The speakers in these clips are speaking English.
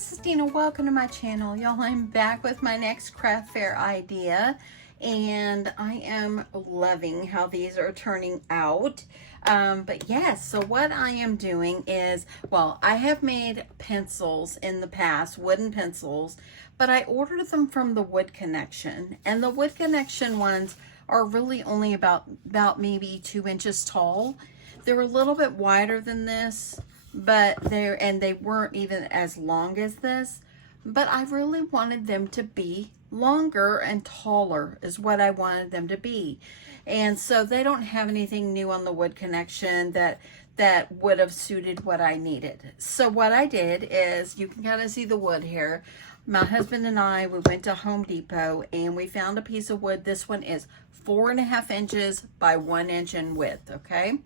this is Dina. Welcome to my channel. Y'all, I'm back with my next craft fair idea, and I am loving how these are turning out. But yes, so what I am doing is, well, I have made pencils in the past, wooden pencils, but I ordered them from the Wood Connection, and the Wood Connection ones are really only about maybe 2 inches tall. They're a little bit wider than this, but they weren't even as long as this, but I really wanted them to be longer and taller is what I wanted them to be. And so they don't have anything new on the Wood Connection that would have suited what I needed. So what I did is, you can kind of see the wood here. My husband and I, we went to Home Depot and we found a piece of wood. This one is 4.5 inches by 1 inch in width, okay?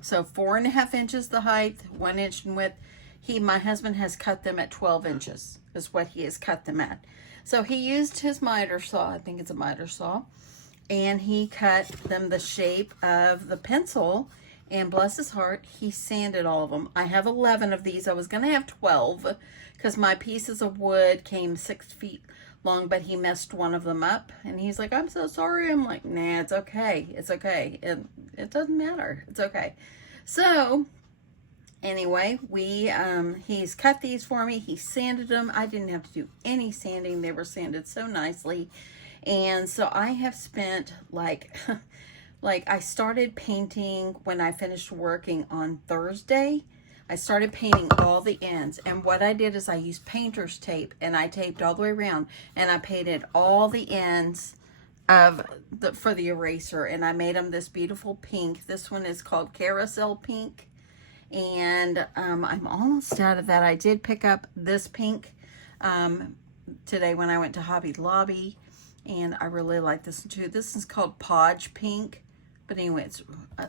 So 4.5 inches the height, 1 inch in width. My husband has cut them at 12 inches is what he has cut them at. So he used his miter saw, I think it's a miter saw, and he cut them the shape of the pencil, and bless his heart, he sanded all of them. I have 11 of these. I was gonna have 12 because my pieces of wood came 6 feet long, but he messed one of them up, and he's like, I'm so sorry. I'm like, nah, it's okay. It's okay. It doesn't matter. It's okay. So anyway, he's cut these for me. He sanded them. I didn't have to do any sanding. They were sanded so nicely. And so I have spent like I started painting when I finished working on Thursday. I started painting all the ends, and what I did is I used painter's tape, and I taped all the way around, and I painted all the ends for the eraser, and I made them this beautiful pink. This one is called Carousel Pink, and I'm almost out of that. I did pick up this pink today when I went to Hobby Lobby, and I really like this one too. This is called Podge Pink. But anyway,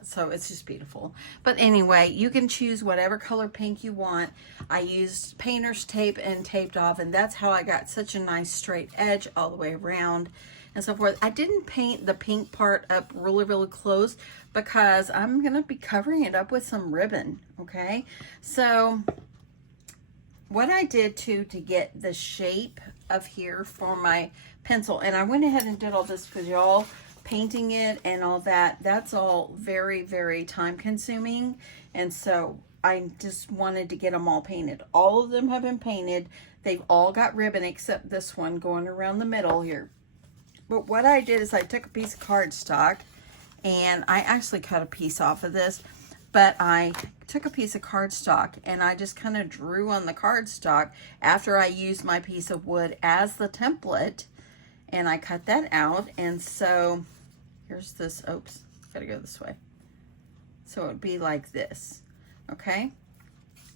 so it's just beautiful. But anyway, you can choose whatever color pink you want. I used painter's tape and taped off, and that's how I got such a nice straight edge all the way around and so forth. I didn't paint the pink part up really, really close because I'm going to be covering it up with some ribbon, okay? So what I did to get the shape of here for my pencil, and I went ahead and did all this because y'all, painting it and all that's all very, very time consuming, and so I just wanted to get them all painted. All of them have been painted. They've all got ribbon except this one going around the middle here. But what I did is I took a piece of cardstock, and I actually cut a piece off of this, but I took a piece of cardstock and I just kind of drew on the cardstock after I used my piece of wood as the template, and I cut that out. And so here's this, oops, gotta go this way. So it would be like this, okay?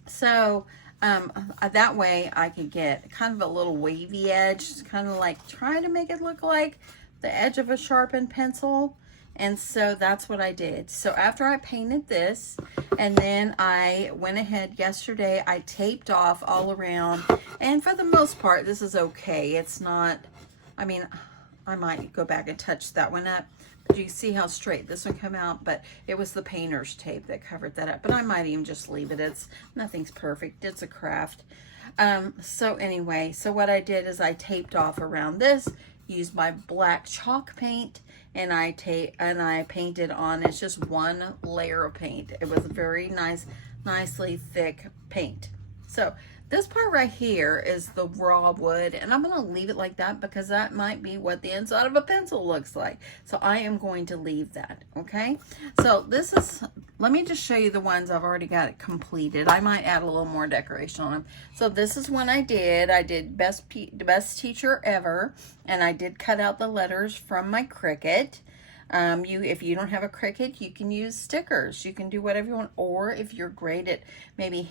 So that way I could get kind of a little wavy edge, kind of like try to make it look like the edge of a sharpened pencil. And so that's what I did. So after I painted this, and then I went ahead yesterday, I taped off all around, and for the most part, this is okay. It's not, I mean, I might go back and touch that one up. But you can see how straight this one come out, but it was the painter's tape that covered that up. But I might even just leave it. Nothing's perfect. It's a craft. So anyway, so what I did is I taped off around this, used my black chalk paint, and I painted on. It's just one layer of paint. It was a very nicely thick paint. So this part right here is the raw wood, and I'm going to leave it like that because that might be what the inside of a pencil looks like. So I am going to leave that, okay? So this is, let me just show you the ones I've already got it completed. I might add a little more decoration on them. So this is one I did best teacher ever, and I did cut out the letters from my Cricut. If you don't have a Cricut, you can use stickers. You can do whatever you want, or if you're great at maybe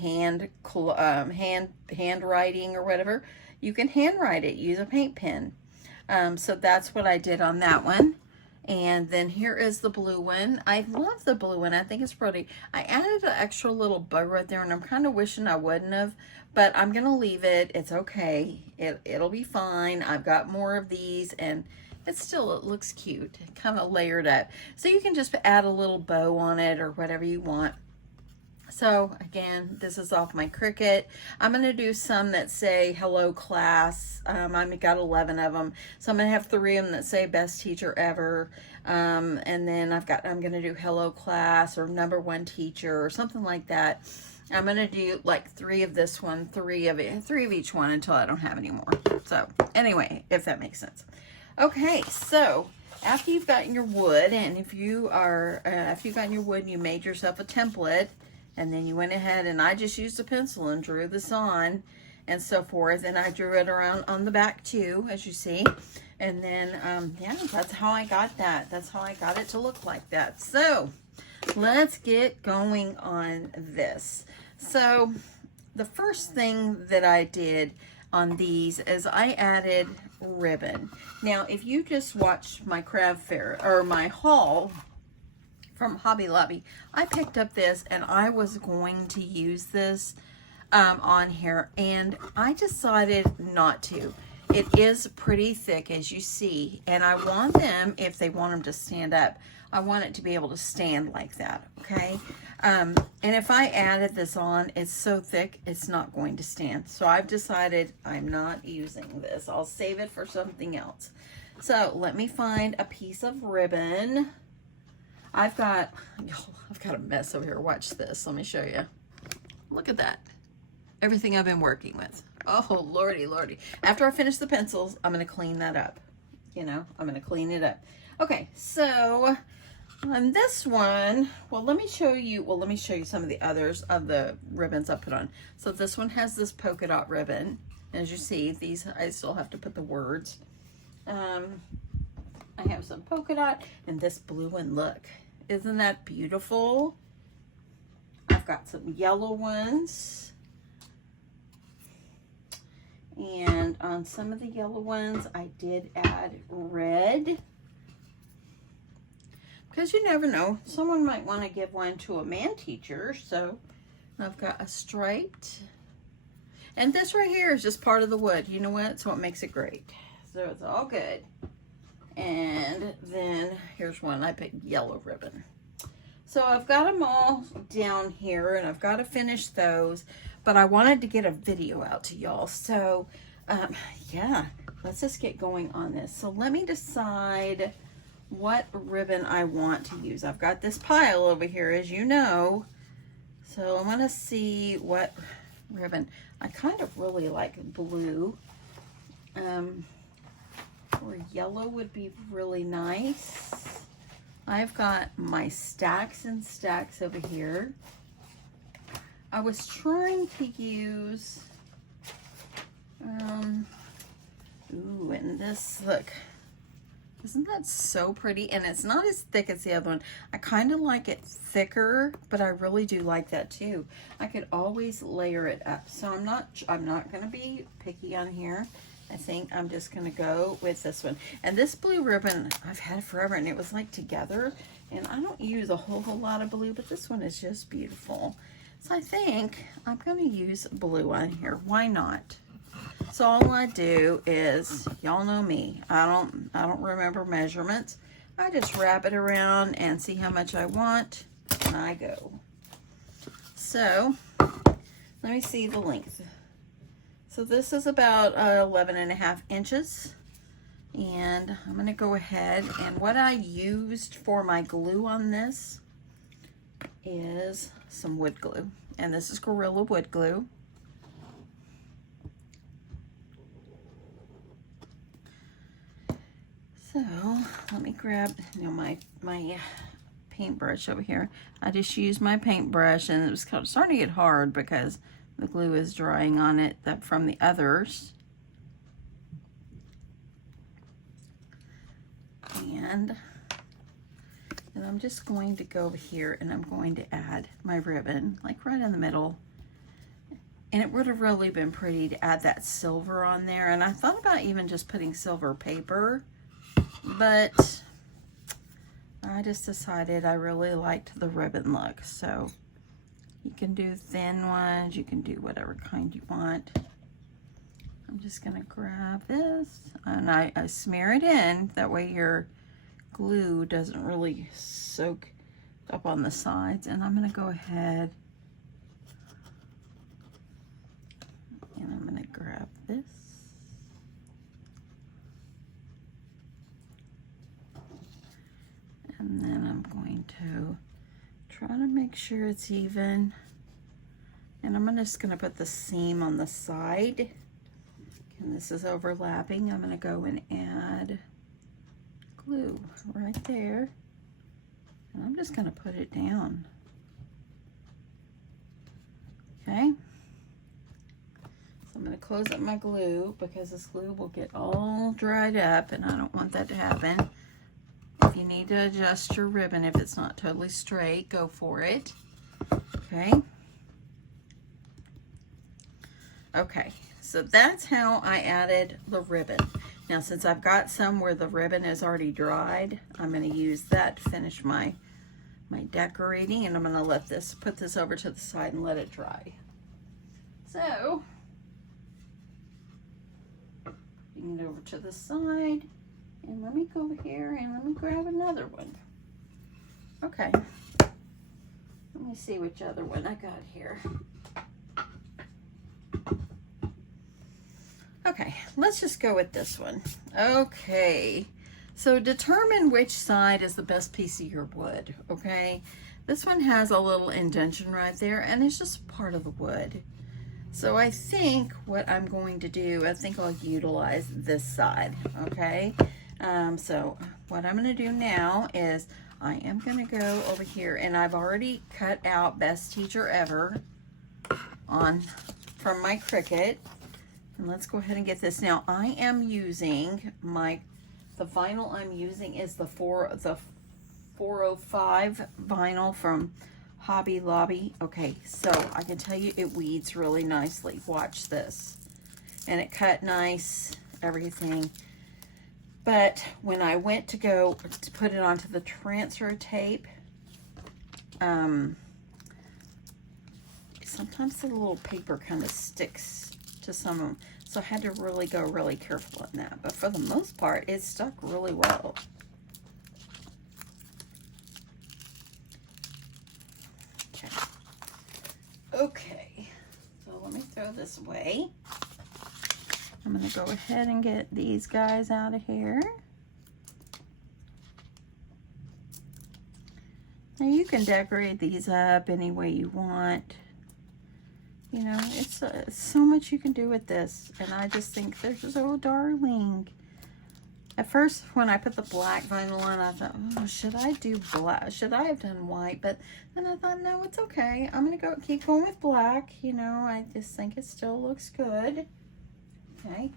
handwriting or whatever, you can handwrite it. Use a paint pen. So that's what I did on that one. And then here is the blue one. I love the blue one. I think it's pretty. I added an extra little bow right there, and I'm kind of wishing I wouldn't have, but I'm gonna leave it. It's okay. It'll be fine. I've got more of these, and it looks cute, kind of layered up. So you can just add a little bow on it or whatever you want. So again, this is off my Cricut. I'm going to do some that say hello class. I've got 11 of them. So I'm going to have 3 of them that say best teacher ever. And then I'm going to do hello class or number 1 teacher or something like that. I'm going to do like 3 of this one, 3 of each one until I don't have any more. So anyway, if that makes sense. Okay, so after you've gotten your wood, and if you've gotten your wood and you made yourself a template, and then you went ahead and I just used a pencil and drew this on and so forth. And I drew it around on the back too, as you see. And then, yeah, that's how I got that. That's how I got it to look like that. So let's get going on this. So the first thing that I did on these is I added ribbon. Now, if you just watch my craft fair or my haul from Hobby Lobby, I picked up this and I was going to use this on here, and I decided not to. It is pretty thick, as you see, and I want them, if they want them to stand up, I want it to be able to stand like that, okay? And if I added this on, it's so thick, it's not going to stand. So I've decided I'm not using this. I'll save it for something else. So let me find a piece of ribbon. I've got a mess over here. Watch this. Let me show you. Look at that. Everything I've been working with. Oh, lordy, lordy. After I finish the pencils, I'm going to clean that up. You know, I'm going to clean it up. Okay, so on this one, let me show you some of the others of the ribbons I put on. So this one has this polka dot ribbon. As you see, these, I still have to put the words. I have some polka dot and this blue one, look. Isn't that beautiful? I've got some yellow ones. And on some of the yellow ones, I did add red. Because you never know. Someone might want to give one to a man teacher. So I've got a striped. And this right here is just part of the wood. You know what? It's what makes it great. So it's all good. And then here's one. I picked yellow ribbon. So I've got them all down here and I've got to finish those, but I wanted to get a video out to y'all. So yeah, let's just get going on this. So let me decide what ribbon I want to use. I've got this pile over here, as you know. So I'm going to see what ribbon. I kind of really like blue. Or yellow would be really nice. I've got my stacks and stacks over here. I was trying to use, ooh, and this, look, isn't that so pretty? And it's not as thick as the other one. I kind of like it thicker, but I really do like that too. I could always layer it up. So I'm not going to be picky on here. I think I'm just going to go with this one. And this blue ribbon, I've had it forever, and it was like together. And I don't use a whole lot of blue, but this one is just beautiful. So I think I'm going to use blue on here. Why not? So all I do is, y'all know me, I don't remember measurements. I just wrap it around and see how much I want, and I go. So let me see the length. So this is about 11.5 inches. And I'm going to go ahead, and what I used for my glue on this is some wood glue. And this is Gorilla Wood Glue. So let me grab, my paintbrush over here. I just used my paintbrush, and it was starting to get hard because the glue is drying on it from the others. And I'm just going to go over here and I'm going to add my ribbon, like right in the middle. And it would have really been pretty to add that silver on there. And I thought about even just putting silver paper, but I just decided I really liked the ribbon look. So you can do thin ones, you can do whatever kind you want. I'm just gonna grab this and I smear it in. That way your glue doesn't really soak up on the sides. And I'm gonna go ahead grab this. And then I'm going to try to make sure it's even. And I'm just going to put the seam on the side. And this is overlapping. I'm going to go and add glue right there. And I'm just going to put it down. Okay. So I'm going to close up my glue because this glue will get all dried up and I don't want that to happen. If you need to adjust your ribbon, if it's not totally straight, go for it. Okay. Okay, so that's how I added the ribbon. Now, since I've got some where the ribbon is already dried, I'm going to use that to finish my decorating, and I'm going to put this over to the side and let it dry. So, bring it over to the side, and let me go over here and let me grab another one. Okay, let me see which other one I got here. Okay, let's just go with this one. Okay, so determine which side is the best piece of your wood, okay? This one has a little indentation right there, and it's just part of the wood. So I think what I'm going to do, I think I'll utilize this side, okay? So what I'm gonna do now is I am gonna go over here, and I've already cut out Best Teacher Ever from my Cricut. And let's go ahead and get this. Now I am using the vinyl I'm using is the 405 vinyl from Hobby Lobby. Okay, so I can tell you it weeds really nicely. Watch this. And it cut nice, everything. But when I went to go to put it onto the transfer tape, sometimes the little paper kind of sticks to some of them, so I had to really go really careful on that, but for the most part it stuck really well. Okay, so let me throw this away. I'm going to go ahead and get these guys out of here. Now you can decorate these up any way you want. You know, it's so much you can do with this, and I just think they're so darling. At first, when I put the black vinyl on, I thought, oh, should I do black? Should I have done white? But then I thought, no, it's okay. I'm gonna keep going with black. You know, I just think it still looks good. Okay,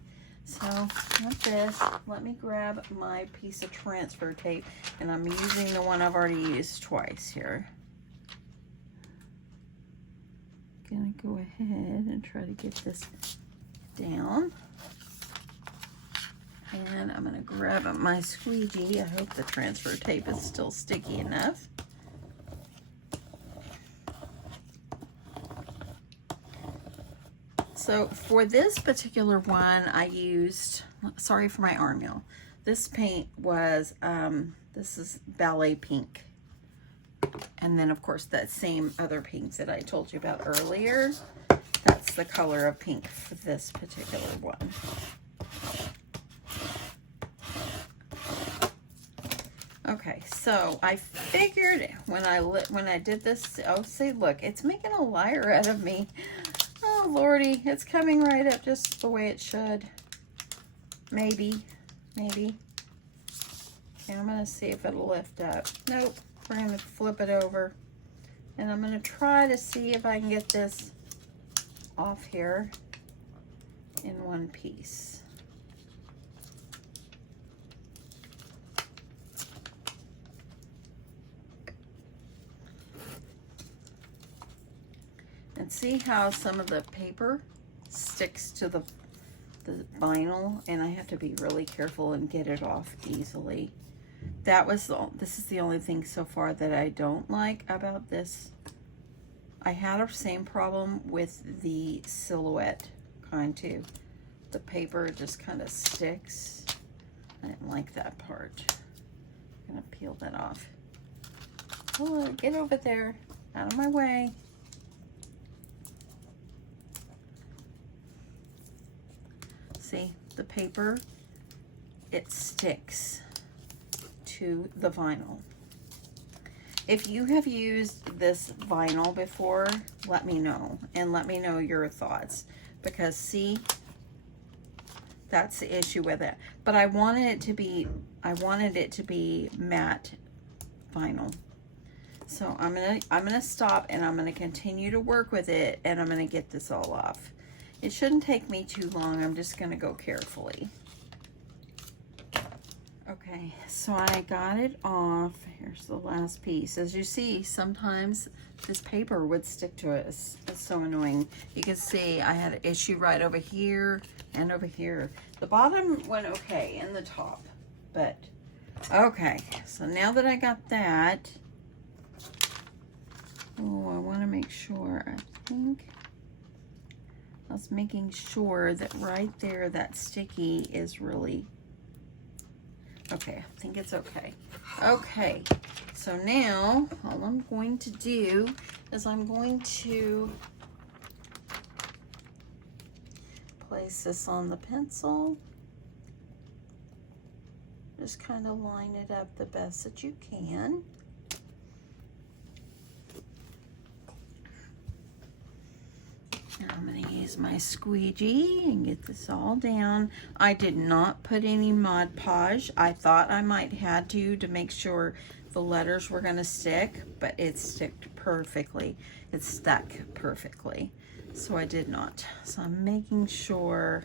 so like this. Let me grab my piece of transfer tape, and I'm using the one I've already used twice here. Gonna go ahead and try to get this down, and I'm gonna grab my squeegee. I hope the transfer tape is still sticky enough. So for this particular one, I used, sorry for my arm, y'all. This paint was this is Ballet Pink. And then, of course, that same other pink that I told you about earlier, that's the color of pink for this particular one. Okay, so I figured when I did this, oh, see, look, it's making a liar out of me. Oh, Lordy, it's coming right up just the way it should. Maybe. Okay, I'm going to see if it'll lift up. Nope. We're going to flip it over, and I'm going to try to see if I can get this off here in one piece. And see how some of the paper sticks to the vinyl, and I have to be really careful and get it off easily. This is the only thing so far that I don't like about this. I had the same problem with the silhouette kind too. The paper just kind of sticks. I didn't like that part. I'm gonna peel that off. Oh, get over there, out of my way. See, the paper, it sticks to the vinyl. If you have used this vinyl before, let me know, and let me know your thoughts, because see, that's the issue with it. But I wanted it to be matte vinyl. So I'm gonna stop, and I'm gonna continue to work with it, and I'm gonna get this all off. It shouldn't take me too long. I'm just gonna go carefully. Okay, so I got it off. Here's the last piece. As you see, sometimes this paper would stick to it. It's so annoying. You can see I had an issue right over here and over here. The bottom went okay, and the top, but okay. So now that I got that, oh, I want to make sure. I think I was making sure that right there, that sticky is really okay. I think it's okay. Okay, so now all I'm going to do is I'm going to place this on the pencil. Just kind of line it up the best that you can. Now I'm going to use my squeegee and get this all down. I did not put any Mod Podge. I thought I might had to make sure the letters were going to stick, but it stuck perfectly. It stuck perfectly. So I did not. So I'm making sure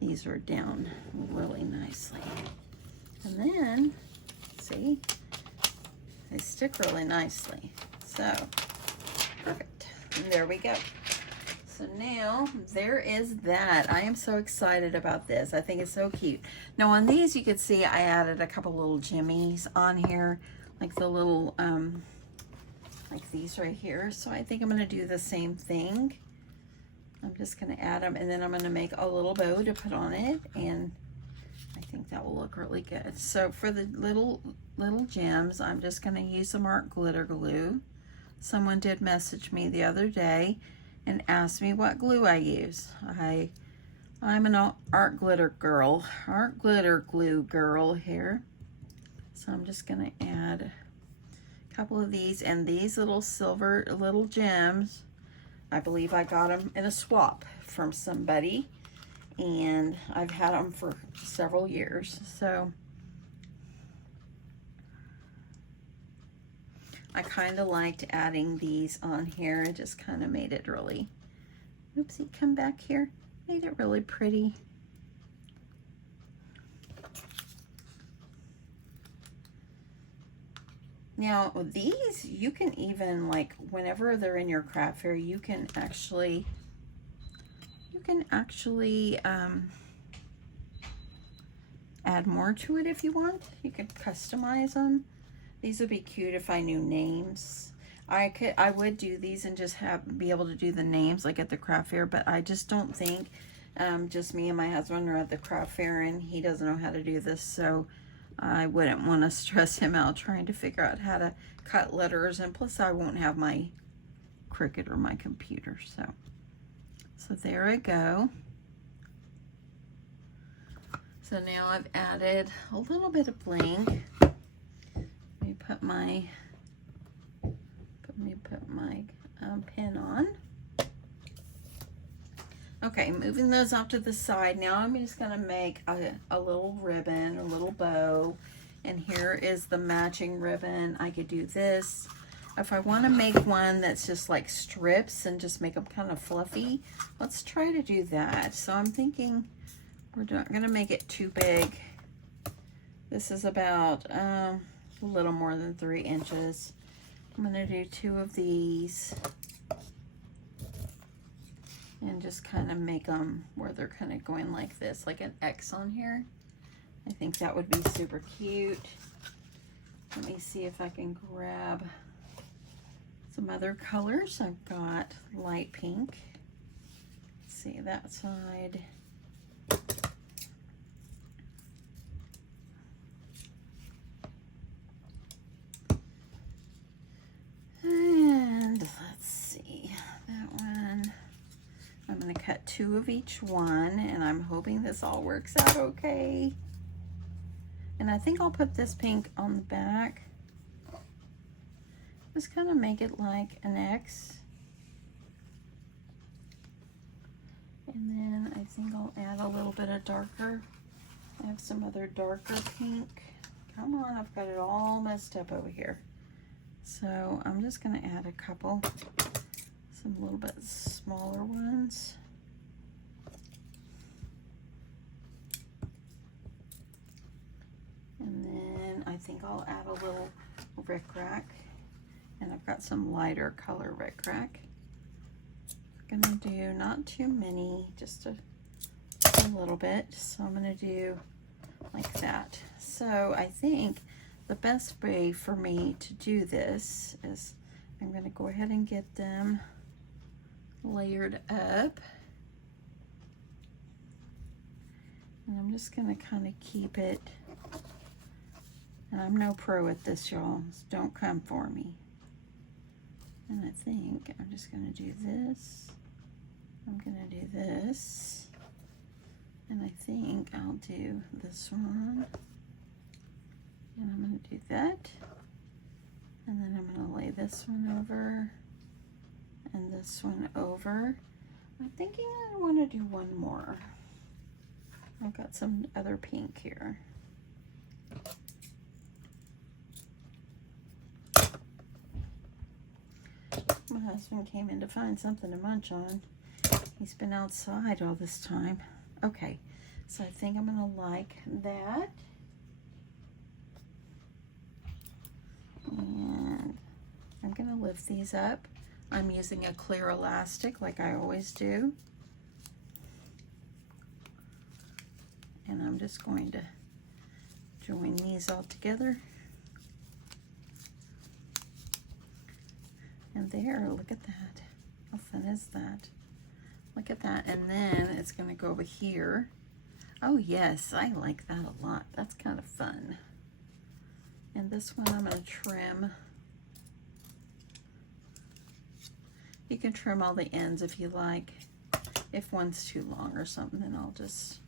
these are down really nicely. And then, see, they stick really nicely. So, perfect. And there we go. So now, there is that. I am so excited about this. I think it's so cute. Now on these, you can see I added a couple little jimmies on here, like the little, like these right here. So I think I'm going to do the same thing. I'm just going to add them, and then I'm going to make a little bow to put on it, and I think that will look really good. So for the little gems, I'm just going to use some art glitter glue. Someone did message me the other day and asked me what glue I use. I'm an art glitter glue girl here. So I'm just going to add a couple of these, and these little silver little gems, I believe I got them in a swap from somebody, and I've had them for several years. So I kind of liked adding these on here. It just kind of made it really, oopsie, come back here, made it really pretty. Now these, you can even, like, whenever they're in your craft fair, you can actually add more to it if you want. You could customize them. These would be cute if I knew names. I would do these and just be able to do the names like at the craft fair, but I just don't think, just me and my husband are at the craft fair and he doesn't know how to do this, so I wouldn't want to stress him out trying to figure out how to cut letters, and plus I won't have my Cricut or my computer. So there I go. So now I've added a little bit of bling. Let me put my pin on. Okay, moving those off to the side. Now I'm just gonna make a little ribbon, a little bow, and here is the matching ribbon. I could do this. If I want to make one that's just like strips and just make them kind of fluffy, let's try to do that. So I'm thinking we're not gonna make it too big. This is about a little more than 3 inches. I'm gonna do 2 of these and just kind of make them where they're kind of going like this, like an X on here. I think that would be super cute. Let me see if I can grab some other colors. I've got light pink. Let's see that side. And let's see, that one. I'm going to cut got 2 of each one, and I'm hoping this all works out okay. And I think I'll put this pink on the back. Just kind of make it like an X. And then I think I'll add a little bit of darker. I have some other darker pink. Come on, I've got it all messed up over here. So I'm just gonna add a couple, some little bit smaller ones. And then I think I'll add a little rickrack. And I've got some lighter color rickrack. I'm gonna do not too many, just a little bit. So I'm gonna do like that. So I think the best way for me to do this is I'm gonna go ahead and get them layered up. And I'm just gonna kind of keep it, and I'm no pro at this, y'all, so don't come for me. And I think I'm just gonna do this. I'm gonna do this. And I think I'll do this one. And I'm gonna do that. And then I'm gonna lay this one over and this one over. I'm thinking I wanna do one more. I've got some other pink here. My husband came in to find something to munch on. He's been outside all this time. Okay, so I think I'm gonna like that. And I'm gonna lift these up. I'm using a clear elastic like I always do. And I'm just going to join these all together. And there, look at that. How fun is that? Look at that. And then it's gonna go over here. Oh yes, I like that a lot. That's kind of fun. And this one I'm gonna trim. You can trim all the ends if you like. If one's too long or something, then I'll just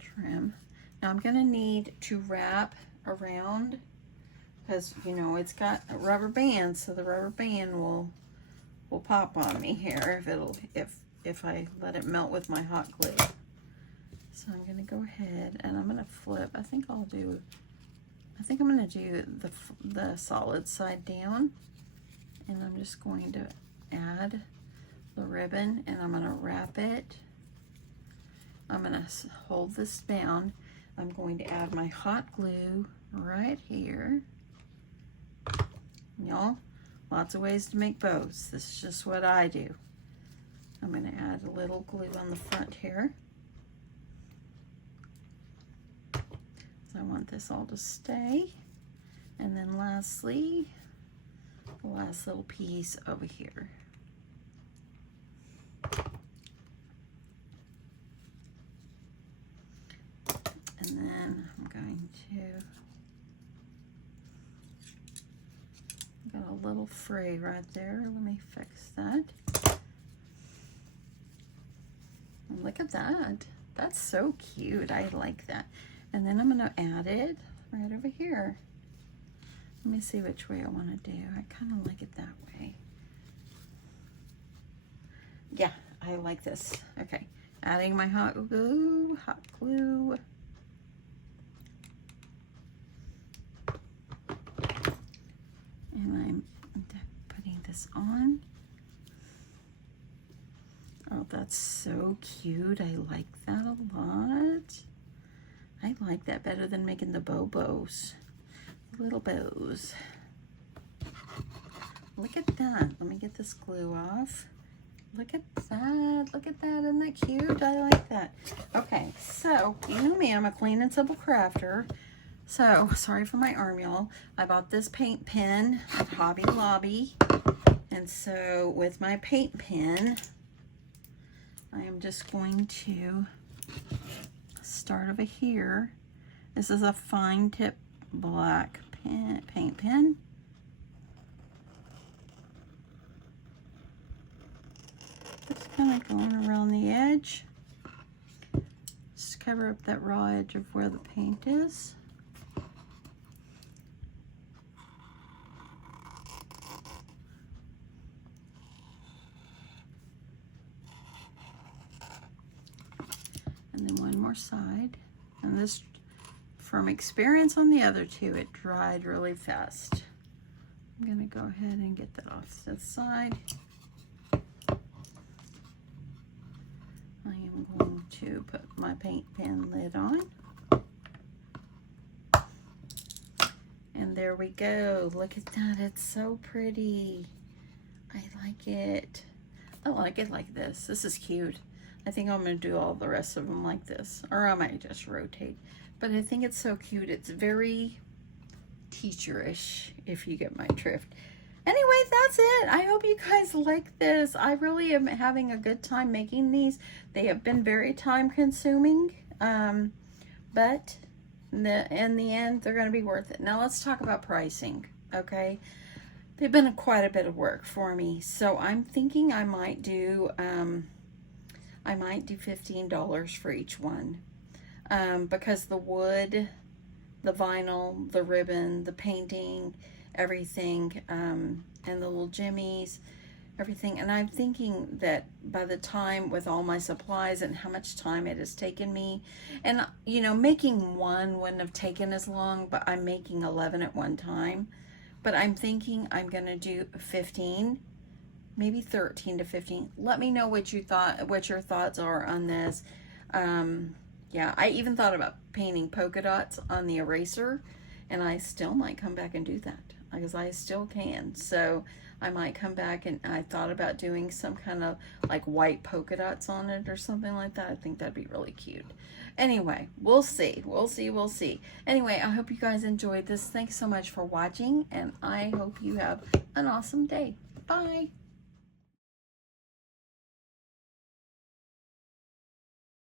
trim. Now I'm gonna need to wrap around, because you know it's got a rubber band, so the rubber band will pop on me here if I let it melt with my hot glue. So I'm gonna go ahead and I'm gonna flip. I think I'm gonna do the solid side down, and I'm just going to add the ribbon, and I'm gonna wrap it. I'm gonna hold this down. I'm going to add my hot glue right here. Y'all, lots of ways to make bows. This is just what I do. I'm gonna add a little glue on the front here. So I want this all to stay. And then lastly, the last little piece over here. And then I'm going to, got a little fray right there. Let me fix that. And look at that. That's so cute. I like that. And then I'm gonna add it right over here. Let me see which way I wanna do. I kind of like it that way. Yeah, I like this. Okay, adding my hot glue. And I'm putting this on. Oh, that's so cute. I like that a lot. I like that better than making the bows. Little bows. Look at that. Let me get this glue off. Look at that. Look at that. Isn't that cute? I like that. Okay, so you know me, I'm a clean and simple crafter. So, sorry for my arm, y'all. I bought this paint pen at Hobby Lobby. And so, with my paint pen, I am just going to start over here. This is a fine tip black paint pen. Just kind of going around the edge. Just cover up that raw edge of where the paint is. And then one more side. And this, from experience on the other two, it dried really fast. I'm gonna go ahead and get that off this side. I am going to put my paint pen lid on. And there we go. Look at that, it's so pretty. I like it. I like it like this. This is cute. I think I'm gonna do all the rest of them like this, or I might just rotate. But I think it's so cute. It's very teacherish, if you get my drift. Anyway, that's it. I hope you guys like this. I really am having a good time making these. They have been very time consuming, but in the end, they're gonna be worth it. Now let's talk about pricing, okay? They've been quite a bit of work for me. So I'm thinking I might do $15 for each one, because the wood, the vinyl, the ribbon, the painting, everything, and the little jimmies, everything. And I'm thinking that by the time, with all my supplies and how much time it has taken me, and you know, making one wouldn't have taken as long, but I'm making 11 at one time. But I'm thinking I'm gonna do 15, maybe 13 to 15. Let me know what your thoughts are on this. Yeah, I even thought about painting polka dots on the eraser, and I still might come back and do that because I still can. So I might come back, and I thought about doing some kind of like white polka dots on it or something like that. I think that'd be really cute. Anyway, we'll see. We'll see. Anyway, I hope you guys enjoyed this. Thanks so much for watching, and I hope you have an awesome day. Bye.